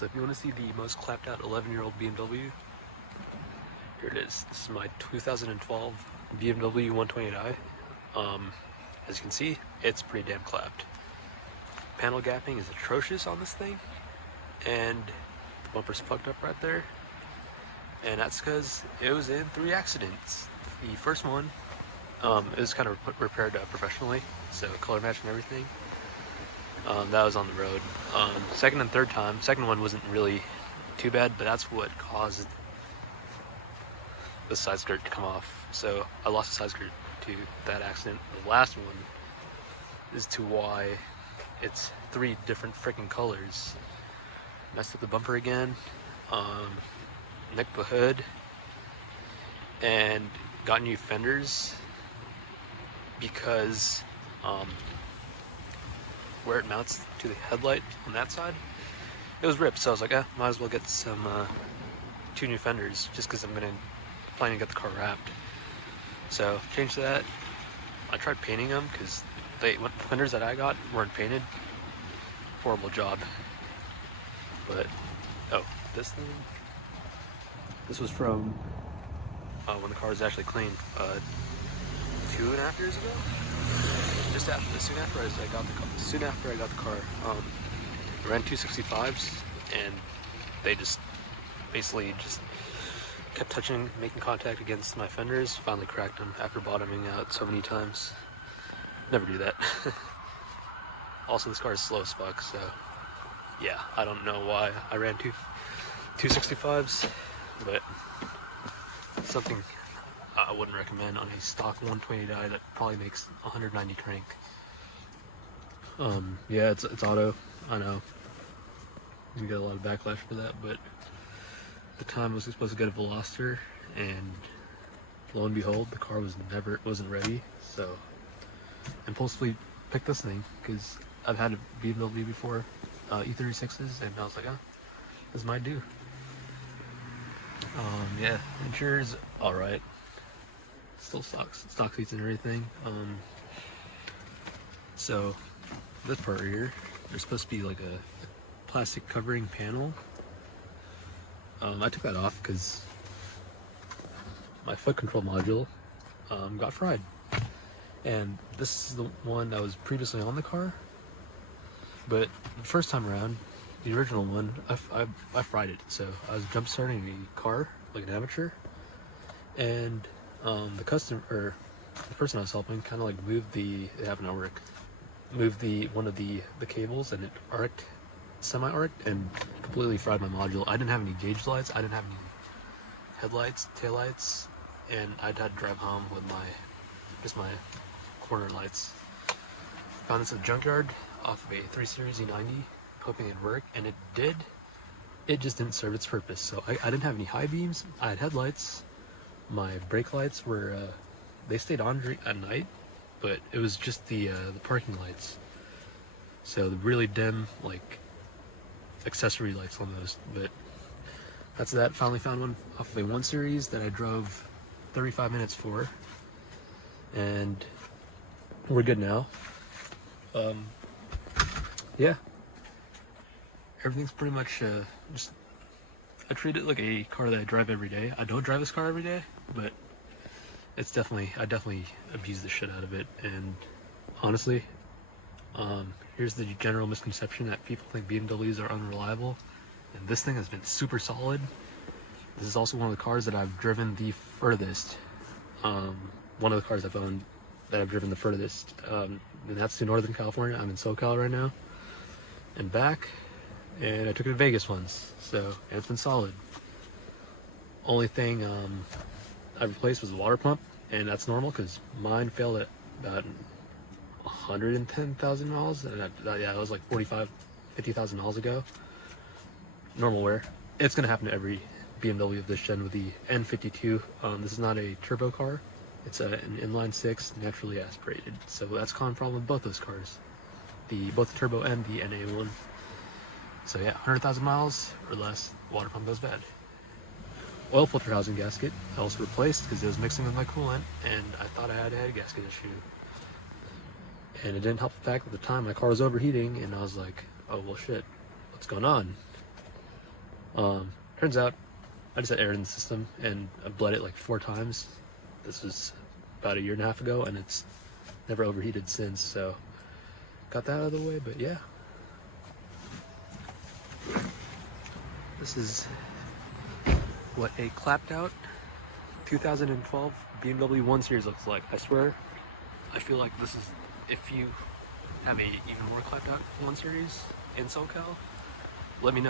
So if you want to see the most clapped out 11-year-old BMW, here it is. This is my 2012 BMW 128i. As you can see, it's pretty damn clapped. Panel gapping is atrocious on this thing, and the bumper's fucked up right there. And that's because it was in 3 accidents. The first one, it was kind of repaired professionally, so color match and everything. That was on the road. Second and third time, second one wasn't really too bad, but that's what caused the side skirt to come off. So I lost the side skirt to that accident. The last one is to why it's 3 different freaking colors. Messed up the bumper again, nicked the hood, and got new fenders because where it mounts to the headlight on that side, it was ripped. So I was like, might as well get some 2 new fenders just because I'm planning to get the car wrapped. So changed that. I tried painting them because the fenders that I got weren't painted. Horrible job. But this thing, this was from when the car was actually clean, 2.5 years ago. Soon after I got the car, I ran 265s, and they basically kept making contact against my fenders. Finally cracked them after bottoming out so many times. Never do that. Also, this car is slow as fuck, so yeah, I don't know why I ran 265s, but something I wouldn't recommend on a stock 120i that probably makes 190 crank. Yeah, it's auto. I know you get a lot of backlash for that, but at the time I was supposed to get a Veloster, and lo and behold, the car wasn't ready. So impulsively picked this thing because I've had a BMW before, E36s, and I was like, this might do. Yeah, interior's alright. Still stock seats and everything. So this part right here, there's supposed to be like a plastic covering panel. I took that off because my foot control module got fried. And this is the one that was previously on the car, but the first time around, the original one, I fried it. So I was jump starting the car like an amateur, and the person I was helping kind of like moved one of the cables, and it arced, semi-arced, and completely fried my module. I didn't have any gauge lights, I didn't have any headlights, taillights, and I'd had to drive home with just my corner lights. Found this at a junkyard off of a 3 Series E90, hoping it'd work, and it did. It just didn't serve its purpose. So I didn't have any high beams. I had headlights. My brake lights were they stayed on at night, but it was just the parking lights. So the really dim, like, accessory lights on those. But that's that. Finally found one off of a 1 Series that I drove 35 minutes for, and we're good now. Yeah, everything's pretty much just, I treat it like a car that I drive every day. I don't drive this car every day, but I definitely abuse the shit out of it. And honestly, here's the general misconception that people think BMWs are unreliable, and this thing has been super solid. This is also one of the cars that I've driven the furthest. One of the cars I've owned that I've driven the furthest, and that's to Northern California. I'm in SoCal right now, and back, and I took it to Vegas once, so it's been solid. Only thing I replaced was the water pump, and that's normal because mine failed at about 110,000 miles, and yeah, it was like 50,000 miles ago. Normal wear. It's gonna happen to every BMW of this gen with the N52. This is not a turbo car. It's an inline 6, naturally aspirated. So that's a common problem with both those cars, both the turbo and the NA1. So yeah, 100,000 miles or less, water pump goes bad. Oil filter housing gasket I also replaced because it was mixing with my coolant, and I thought I had a gasket issue. And it didn't help the fact that at the time my car was overheating, and I was like, oh well shit, what's going on? Turns out I just had air in the system and I bled it like 4 times. This was about a year and a half ago and it's never overheated since, so got that out of the way. But yeah, this is what a clapped out 2012 BMW 1 Series looks like. I swear, I feel like this is, if you have a even more clapped out 1 Series in SoCal, let me know.